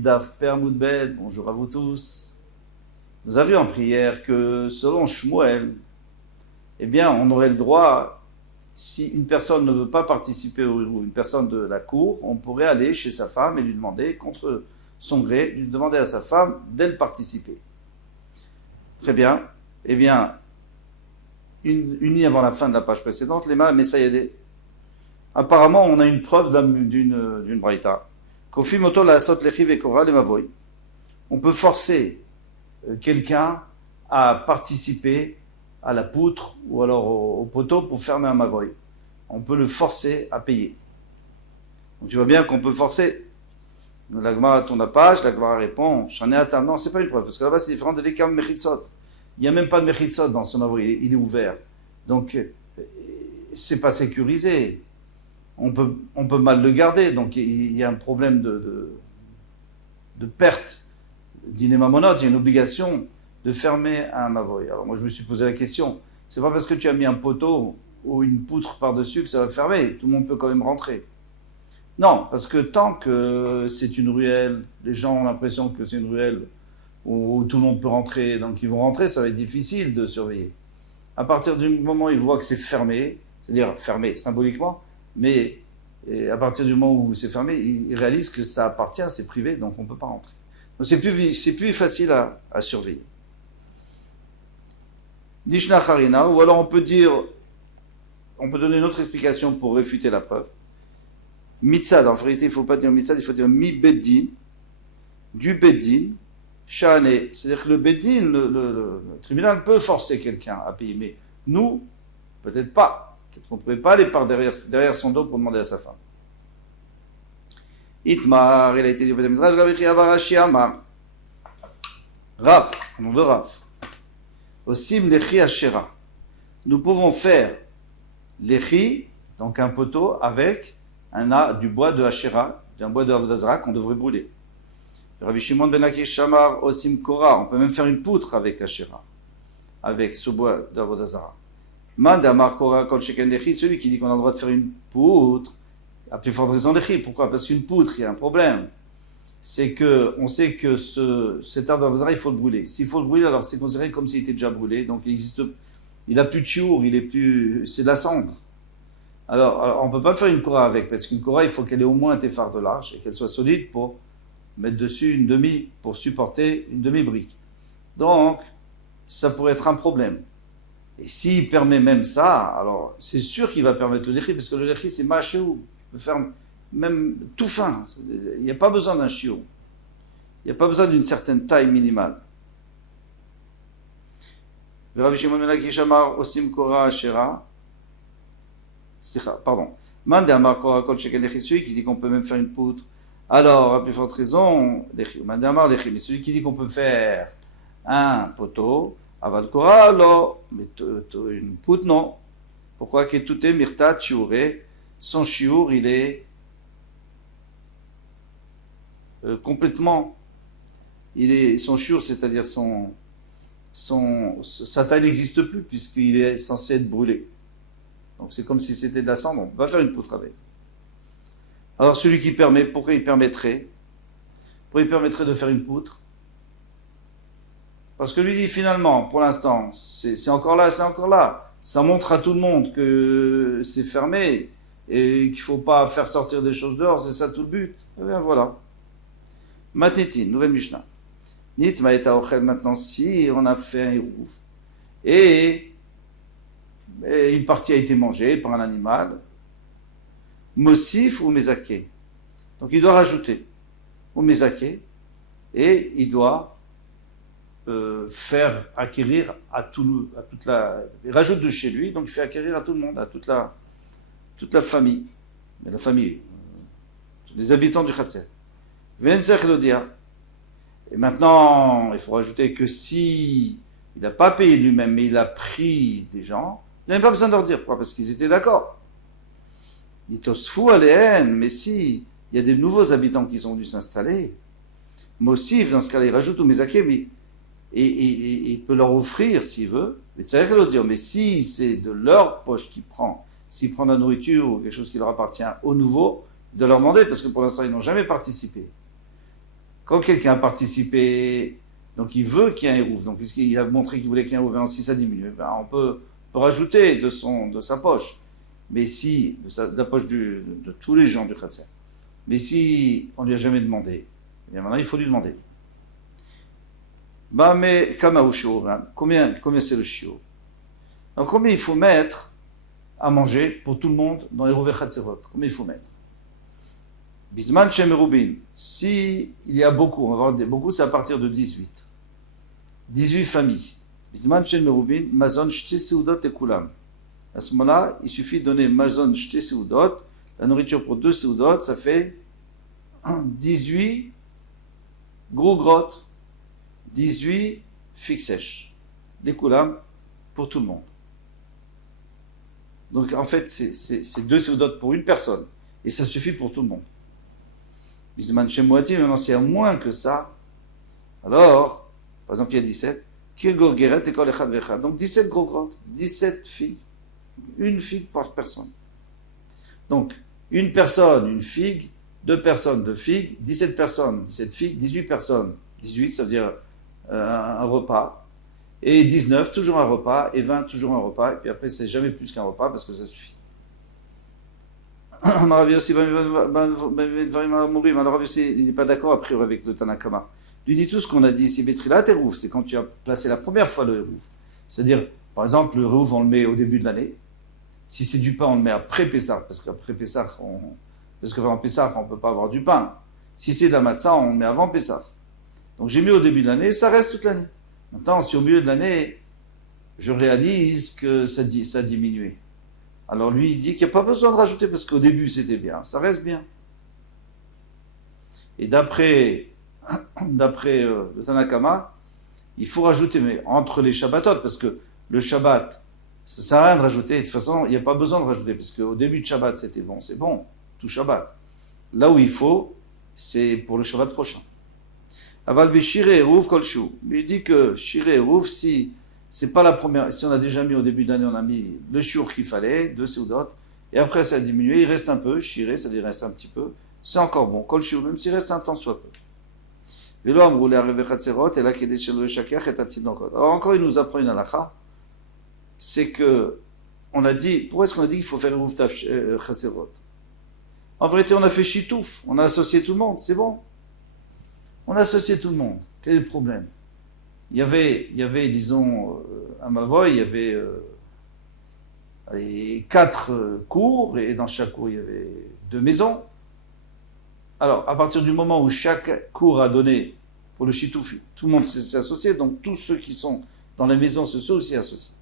Daf Permoudbed, bonjour à vous tous. Nous avions en prière que selon Shmuel, eh bien, on aurait le droit, si une personne ne veut pas participer ou une personne de la cour, on pourrait aller chez sa femme et lui demander, contre son gré, lui demander à sa femme d'elle participer. Très bien. Eh bien, une ligne avant la fin de la page précédente, les mains Messayadé. Apparemment, on a une preuve d'une braïta. On peut forcer quelqu'un à participer à la poutre ou alors au poteau pour fermer un mavoy. On peut le forcer à payer. Donc tu vois bien qu'on peut forcer. La Gemara tourne la page, la Gemara répond, j'en ai à table. Non, c'est pas une preuve, parce que là-bas c'est différent de l'écart mechitsot. Il n'y a même pas de mechitsot dans son mavoy, il est ouvert. Donc c'est pas sécurisé. On peut mal le garder, donc il y a un problème de perte d'inémamonot, il y a une obligation de fermer un mavoy. Alors moi je me suis posé la question, c'est pas parce que tu as mis un poteau ou une poutre par-dessus que ça va fermer, tout le monde peut quand même rentrer. Non, parce que tant que c'est une ruelle, les gens ont l'impression que c'est une ruelle où tout le monde peut rentrer, donc ils vont rentrer, ça va être difficile de surveiller. À partir du moment où ils voient que c'est fermé, c'est-à-dire fermé symboliquement, mais à partir du moment où c'est fermé, ils réalisent que ça appartient, c'est privé, donc on ne peut pas rentrer. Donc c'est plus facile à surveiller. Dishna Harina, ou alors on peut donner une autre explication pour réfuter la preuve. Mitzad, en vérité, il ne faut pas dire mitzad, il faut dire mi beddin, du beddin, shane. C'est-à-dire que le beddin, le tribunal peut forcer quelqu'un à payer, mais nous, peut-être pas. Peut-être qu'on ne pouvait pas aller par derrière son dos pour demander à sa femme. Itmar, il a été dit au Beth Midrash, Rav Yechi Amar Rashi Amar. Rav, au nom de Rav. Osim lechi ashera. Nous pouvons faire lechi, donc un poteau, avec du bois de Ashera, d'un bois de Avodah Zarah qu'on devrait brûler. Rabbi Shimon ben Akish Amar Osim Korah. On peut même faire une poutre avec Ashera, avec ce bois de Avodah Zarah. Celui qui dit qu'on a le droit de faire une poutre, à plus forte raison lechi. Pourquoi? Parce qu'une poutre, il y a un problème. C'est que on sait que cet arbre d'Avodah, il faut le brûler. S'il faut le brûler, alors c'est considéré comme s'il était déjà brûlé. Donc il n'a plus de chiour, c'est de la cendre. Alors on ne peut pas faire une kora avec, parce qu'une kora, il faut qu'elle ait au moins un téphar de large et qu'elle soit solide pour mettre dessus pour supporter une demi-brique. Donc, ça pourrait être un problème. Et s'il permet même ça, alors c'est sûr qu'il va permettre le lechi, parce que le lechi c'est machéou. Tu peux faire même tout fin. Il n'y a pas besoin d'un chiot. Il n'y a pas besoin d'une certaine taille minimale. Rabbi Shimon ben Akish Amar Osim Korah Ashera. Pardon. Mande Amar Korah Kol Sheken Lechi, celui qui dit qu'on peut même faire une poutre. Alors, à plus forte raison, Lechi. Mande Amar Lechi, mais celui qui dit qu'on peut faire un poteau. Aval Korah, alors, mais une poutre, non. Pourquoi? Que tout est mirtat shiuré. Son shiur, il est complètement. Son shiur, c'est-à-dire sa taille n'existe plus, puisqu'il est censé être brûlé. Donc c'est comme si c'était de la cendre, on ne peut pas faire une poutre avec. Alors celui qui permet, pourquoi il permettrait? Pourquoi il permettrait de faire une poutre? Parce que lui dit finalement, pour l'instant, c'est encore là, c'est encore là. Ça montre à tout le monde que c'est fermé et qu'il ne faut pas faire sortir des choses dehors, c'est ça tout le but. Et bien voilà. Matiti, nouvelle Mishnah. Nit ma'eta ochel, maintenant, si on a fait un hérouf et une partie a été mangée par un animal, Mosif ou Mezake. Donc il doit rajouter ou Mezake et il doit faire acquérir il rajoute de chez lui, donc il fait acquérir à tout le monde, à toute la famille, mais la famille, les habitants du Khatser. Venzech le dia. Et maintenant, il faut rajouter que si il n'a pas payé lui-même, mais il a pris des gens, il n'a pas besoin de leur dire. Pourquoi? Parce qu'ils étaient d'accord. Dit Tosfou aléen, mais si il y a des nouveaux habitants qui sont venus s'installer, Mossif, dans ce cas-là, il rajoute au Mezake, mais et il peut leur offrir s'il veut, mais si c'est de leur poche qu'il prend, s'il prend de la nourriture ou quelque chose qui leur appartient au nouveau, il doit leur demander, parce que pour l'instant ils n'ont jamais participé. Quand quelqu'un a participé, donc il veut qu'il y ait un hérouf, donc puisqu'il a montré qu'il voulait qu'il y ait un hérouf, ben, si ça diminue, ben, on peut rajouter de sa poche, mais si, de la poche de tous les gens du Khatser. Mais si on lui a jamais demandé, eh bien maintenant il faut lui demander. Bah mais kama shiur, combien c'est le shiur? Donc combien il faut mettre à manger pour tout le monde dans les Rouvé Khatserot? Combien il faut mettre? Bisman Shem Rubin. Si il y a beaucoup, on va voir beaucoup, c'est à partir de 18. 18 familles. Bisman Shem Rubin, Mazon Shte Seudot et Kulam. À ce moment-là, il suffit de donner Mazon Shte Seudot, la nourriture pour 2 Seudot, ça fait 18 gros grottes, 18 figues sèches. Les Kulam pour tout le monde. Donc en fait, c'est 2 Seudot pour une personne. Et ça suffit pour tout le monde. Bisman Shem Moati, maintenant s'il y a moins que ça, alors, par exemple, il y a 17, Kirgo Geret et Kol Echad Vechad. Donc 17 gros grottes, 17 figues, une figue par personne. Donc, une personne, une figue, 2 personnes, 2 figues, 17 personnes, 17 figues, 18 personnes, 18, ça veut dire un repas, et 19, toujours un repas, et 20, toujours un repas, et puis après, c'est jamais plus qu'un repas parce que ça suffit. Alors Rav Yossi, il n'est pas d'accord a priori avec le Tanakama. Lui dit tout ce qu'on a dit ici, Betrilat et Rouf, c'est quand tu as placé la première fois le Rouf. C'est-à-dire, par exemple, le Rouf, on le met au début de l'année. Si c'est du pain, on le met après Pessah, parce qu'après Pessah, parce qu'avant Pessah, on ne peut pas avoir du pain. Si c'est de la matzah, on le met avant Pessah. Donc j'ai mis au début de l'année, ça reste toute l'année. Maintenant, si au milieu de l'année, je réalise que ça a diminué. Alors lui, il dit qu'il n'y a pas besoin de rajouter parce qu'au début c'était bien, ça reste bien. Et d'après le Tanakama, il faut rajouter, mais entre les Shabbatot, parce que le Shabbat, ça ne sert à rien de rajouter. De toute façon, il n'y a pas besoin de rajouter, parce qu'au début de Shabbat c'était bon, c'est bon, tout Shabbat. Là où il faut, c'est pour le Shabbat prochain. Aval Bishire Eruv Kolshu. Il dit que Shire Eruv, si c'est pas la première. Si on a déjà mis au début de l'année, on a mis le shiur qu'il fallait, 2 seudot, et après ça a diminué, il reste un peu, shiré, ça veut dire il reste un petit peu, c'est encore bon. Kol shiur, même s'il reste un temps soit peu. Velo amroulé arrivé chatzerot, et là qui est chez le shakach et tatinokot. Alors encore, il nous apprend une halakha, c'est que, on a dit, pourquoi est-ce qu'on a dit qu'il faut faire eruv chatzerot? En vérité, on a fait shitouf, on a associé tout le monde, c'est bon. On a associé tout le monde. Quel est le problème? Il y avait, disons, à Mavoy, il y avait 4 cours, et dans chaque cour, il y avait 2 maisons. Alors, à partir du moment où chaque cour a donné pour le chitouf, tout le monde s'est associé, donc tous ceux qui sont dans les maisons se sont aussi associés.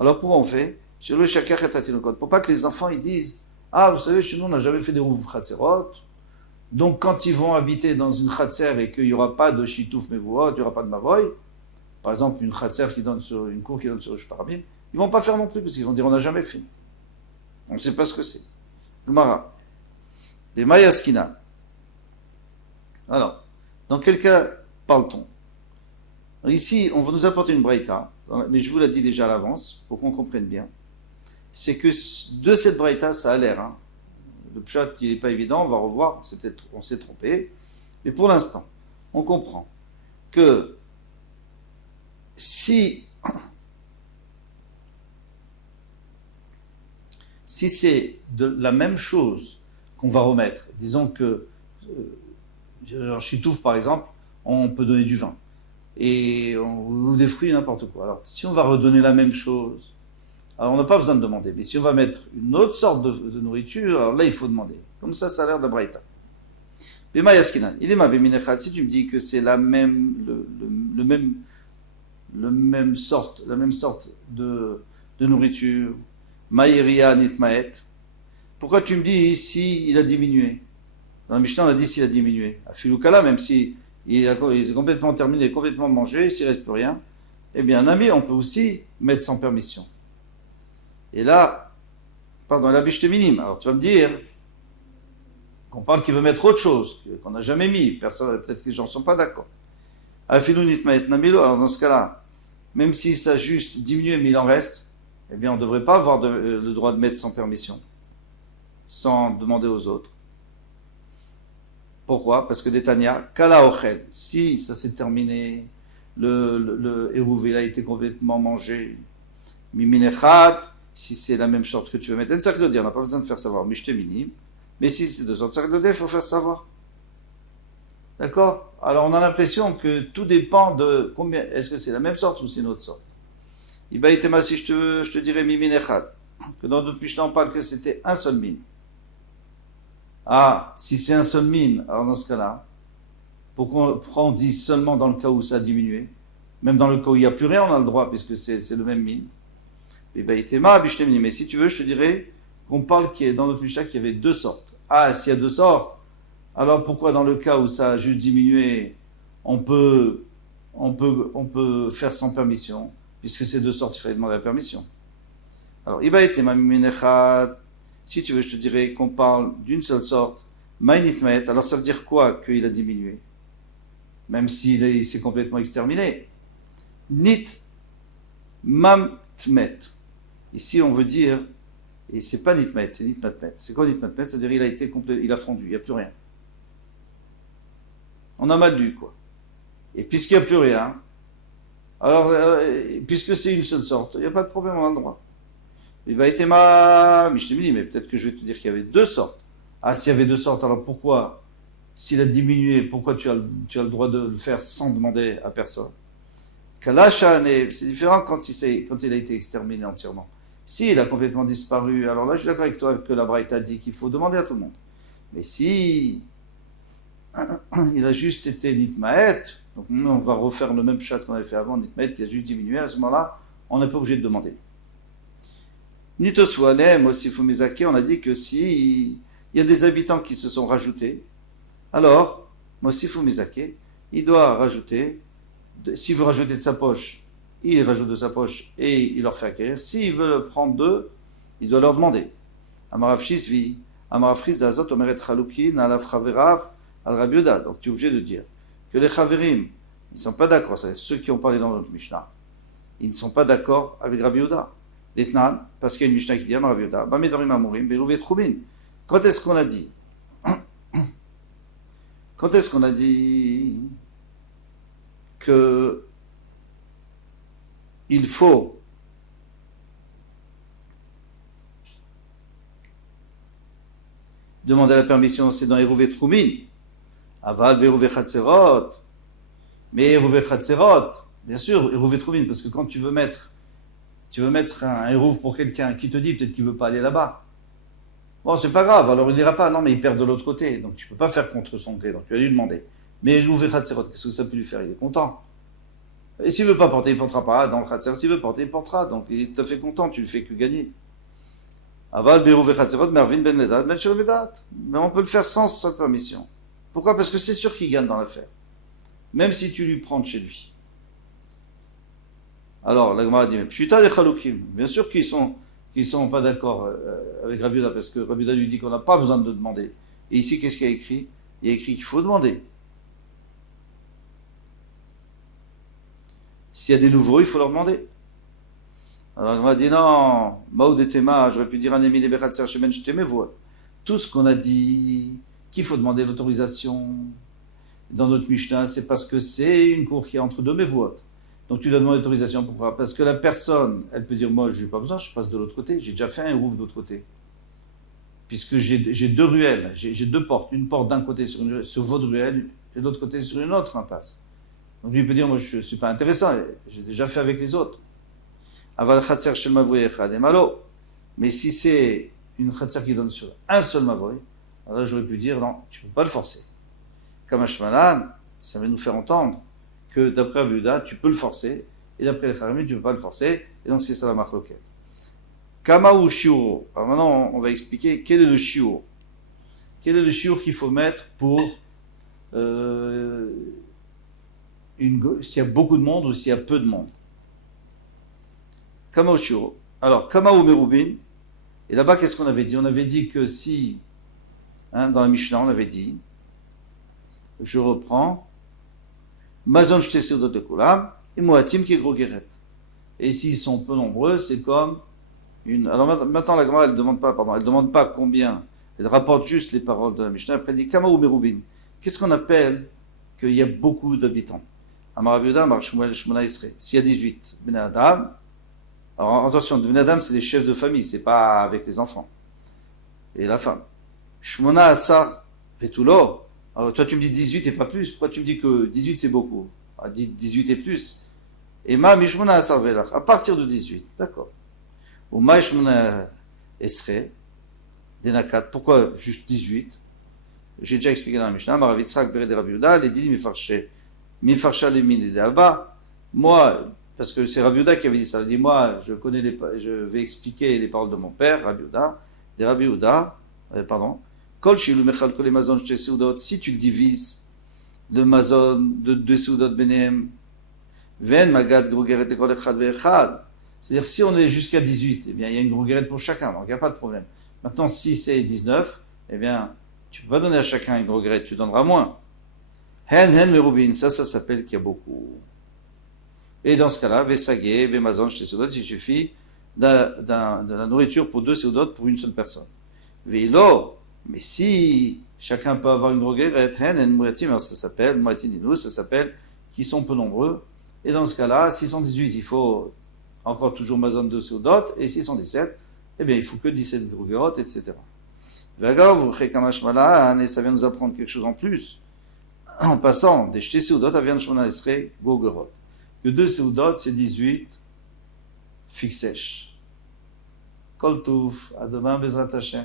Alors, pourquoi on fait? Pour pas que les enfants ils disent, ah, vous savez, chez nous, on n'a jamais fait des rouv khatserot, donc quand ils vont habiter dans une khatser et qu'il n'y aura pas de chitouf mevuot, il n'y aura pas de mavoy, par exemple une khatser qui donne sur une cour qui donne sur le shparabim, ils vont pas faire non plus parce qu'ils vont dire on n'a jamais fait. On ne sait pas ce que c'est. Le Mara. Les Mayaskina. Alors, dans quel cas parle-t-on? Ici, on va nous apporter une braïta, mais je vous l'ai dit déjà à l'avance pour qu'on comprenne bien. C'est que de cette braïta, ça a l'air. Hein. Le pshat, il n'est pas évident, on va revoir, on s'est trompé. Mais pour l'instant, on comprend que si c'est de la même chose qu'on va remettre, disons que en chitouf par exemple, on peut donner du vin ou des fruits, n'importe quoi. Alors, si on va redonner la même chose, alors on n'a pas besoin de demander. Mais si on va mettre une autre sorte de nourriture, alors là, il faut demander. Comme ça a l'air de braïta. Bema yaskinan. Il est ma beminechat. Si tu me dis que c'est la même sorte de nourriture, maïria nitmaet, pourquoi tu me dis si il a diminué? Dans la Mishnah, on a dit s'il a diminué. À Filoukala, même si il est complètement terminé, complètement mangé, s'il ne reste plus rien, eh bien, un ami, on peut aussi mettre sans permission. Et là, pardon, la biche minime. Alors tu vas me dire qu'on parle qu'il veut mettre autre chose, qu'on n'a jamais mis. Personne, peut-être que les gens ne sont pas d'accord. Alors dans ce cas-là, même si ça a juste diminué, mais il en reste, eh bien on ne devrait pas avoir le droit de mettre sans permission, sans demander aux autres. Pourquoi? Parce que Détania, Kala Ochel, si ça s'est terminé, le Hérouv, il a été complètement mangé, Miminechat, si c'est la même sorte que tu veux mettre, on n'a pas besoin de faire savoir, Mishte Minim, mais si c'est de sorte il faut faire savoir. D'accord? Alors on a l'impression que tout dépend de combien, est-ce que c'est la même sorte ou c'est une autre sorte? Ibaïtema, si je te dirais Miminechat, que dans d'autres Mishnah on parle que c'était un seul mine. Ah, si c'est un seul mine, alors dans ce cas-là, pourquoi on dit seulement dans le cas où ça a diminué? Même dans le cas où il n'y a plus rien, on a le droit, puisque c'est le même mine. Mais si tu veux, je te dirais qu'on parle qu'il y a dans notre Mishnah qu'il y avait deux sortes. Ah, s'il y a deux sortes, alors pourquoi dans le cas où ça a juste diminué, on peut faire sans permission, puisque ces deux sortes, il fallait demander la permission. Alors, si tu veux, je te dirais qu'on parle d'une seule sorte, Mainitmet, alors ça veut dire quoi qu'il a diminué? Même s'il s'est complètement exterminé. Nit Mamtmet. Ici, on veut dire, et c'est pas Nitmet, c'est Nitmatmet. C'est quoi Nitmatmet? C'est-à-dire il a fondu, il n'y a plus rien. On a mal lu, quoi. Et puisqu'il n'y a plus rien, alors, puisque c'est une seule sorte, il n'y a pas de problème, on a le droit. Et bah, mais je t'ai dit, mais peut-être que je vais te dire qu'il y avait deux sortes. Ah, s'il y avait deux sortes, alors pourquoi, s'il a diminué, pourquoi tu as le droit de le faire sans demander à personne? Kalashane, c'est différent quand il a été exterminé entièrement. S'il a complètement disparu, alors là, je suis d'accord avec toi que la Braïta dit qu'il faut demander à tout le monde. Mais si il a juste été Nitmaet, donc nous, on va refaire le même chat qu'on avait fait avant, Nitmaet, qui a juste diminué, à ce moment-là, on n'est pas obligé de demander. Nitoswalem, aussi Fumizake, on a dit que si il y a des habitants qui se sont rajoutés, alors, Mosif Mizake, il doit rajouter, s'il veut rajouter de sa poche, il rajoute de sa poche et il leur fait acquérir. S'il veut prendre deux, il doit leur demander. Amarav Shisvi, Amarav Friz Azot, Omeret Chalukin, Alav Chaverav, Al Rabioda. Donc tu es obligé de dire que les Chaverim, ils ne sont pas d'accord, c'est ceux qui ont parlé dans notre Mishnah, ils ne sont pas d'accord avec Rabioda. D'Etnan, parce qu'il y a une Mishnah qui dit Amarav Yoda, Bamedorim Amorim, Berouvet Troubin. Quand est-ce qu'on a dit Quand est-ce qu'on a dit que il faut demander la permission? C'est dans Hérouvé Troumin, Aval Bérouvé Chatzerot, mais Hérouvé Chatzerot, bien sûr, Hérouvé Troumin, parce que quand tu veux mettre un Hérouv pour quelqu'un qui te dit peut-être qu'il veut pas aller là-bas. Bon, c'est pas grave, alors il n'ira pas. Non, mais il perd de l'autre côté, donc tu peux pas faire contre son gré, donc tu vas lui demander. Mais Hérouvé Chatzerot, qu'est-ce que ça peut lui faire? Il est content. Et s'il veut pas porter, il portera pas dans le Chatzer. S'il veut porter, il portera. Donc il est tout à fait content, tu lui fais que gagner. Aval Bérouvé Chatzerot, Mervin Ben Ledat, Ben Shel-Medat. Mais on peut le faire sans sa permission. Pourquoi? Parce que c'est sûr qu'il gagne dans l'affaire. Même si tu lui prends de chez lui. Alors, la Gemara dit, mais Pshuta les Chaloukim. Bien sûr qu'ils sont pas d'accord avec Rabbi Yehuda, parce que Rabbi Yehuda lui dit qu'on n'a pas besoin de demander. Et ici, qu'est-ce qu'il y a écrit? Il y a écrit qu'il faut demander. S'il y a des nouveaux, il faut leur demander. Alors, la Gemara dit, non, Maoudetema, j'aurais pu dire un émi les Bechatzer Shemen Shtemevoot. Tout ce qu'on a dit, qu'il faut demander l'autorisation dans notre Mishnah, c'est parce que c'est une cour qui est entre deux mévotes. Donc tu dois demander l'autorisation. Pourquoi? Parce que la personne, elle peut dire, moi je n'ai pas besoin, je passe de l'autre côté, j'ai déjà fait un rouf de l'autre côté. Puisque j'ai deux ruelles, j'ai deux portes, une porte d'un côté sur votre ruelle et de l'autre côté sur une autre impasse. Donc lui peut dire, moi je ne suis pas intéressant, j'ai déjà fait avec les autres. Aval Khatser Shel Mavoy Echad et Malo. Mais si c'est une Khatser qui donne sur un seul Mavoy, alors là j'aurais pu dire, non, tu ne peux pas le forcer. Kamash Malan, ça va nous faire entendre que d'après Rabbi Yehuda, tu peux le forcer, et d'après les Charamim, tu ne peux pas le forcer, et donc c'est ça la marloquette. Kama ou shiur. Alors maintenant, on va expliquer quel est le shiur. Quel est le shiur qu'il faut mettre pour s'il y a beaucoup de monde ou s'il y a peu de monde. Kama ou shiur. Alors, Kama ou merubin. Et là-bas, qu'est-ce qu'on avait dit? On avait dit que si, dans la Mishnah, on avait dit, je reprends, Mazon Shtesudot de Kulam, et Moatim qui est gros guéret. Et s'ils sont peu nombreux, c'est comme une. Alors maintenant, la Gemara, elle demande pas combien, elle rapporte juste les paroles de la Mishnah, après elle dit Kama ou Merubin. qu'est-ce qu'on appelle qu'il y a beaucoup d'habitants? Amar Rav Yehuda, Amar Shmuel, Shmona Esrei. S'il y a 18 Bnei Adam, alors attention, Bnei Adam, c'est des chefs de famille, c'est pas avec les enfants et la femme. Shmona Asar Vetulo. Alors toi tu me dis 18 et pas plus, pourquoi tu me dis que 18 c'est beaucoup? 18 et plus. Et ma Mishmona Asar Velach, à partir de 18, d'accord. Ou ma Shmona Esrei, Denakat, pourquoi juste 18? J'ai déjà expliqué dans la Mishnah, Amar Rav Yitzchak Bered Rav Yehuda, les Dili Mifarsha Lemin et Abba. Moi, parce que c'est Rav Yehuda qui avait dit ça, il dit moi, je vais expliquer les paroles de mon père, Rav Yehuda, des Rav Yehuda, pardon. Kol Shilu Mechal Kol Mazon Shte Seudot, si tu divises le Mazon de deux Seudot Benem, Ven Magad Grogeret Kol Echad Ve'echad. C'est-à-dire, si on est jusqu'à 18, eh bien, il y a une grogeret pour chacun, donc il n'y a pas de problème. Maintenant, si c'est 19, eh bien, tu ne peux pas donner à chacun une grogeret, tu donneras moins. Hen merubin, ça s'appelle qu'il y a beaucoup. Et dans ce cas-là, vesagé, bemazon, chez Seudot, il suffit de la nourriture pour deux Seudot pour une seule personne. Veilo, mais si chacun peut avoir une grogeret, hen muatim, alors ça s'appelle, muatininu, ça s'appelle qui sont peu nombreux. Et dans ce cas-là, 618, il faut encore toujours mazon de Seudot, et 617, eh bien, il faut que 17 grogerot, etc. Et ça vient nous apprendre quelque chose en plus. En passant des Shte Seudot, Avian Shmona Esrei Gogerot. Que 2 Seudot, c'est 18 fixèches. Kol Touf, à demain, Bezrat Hashem.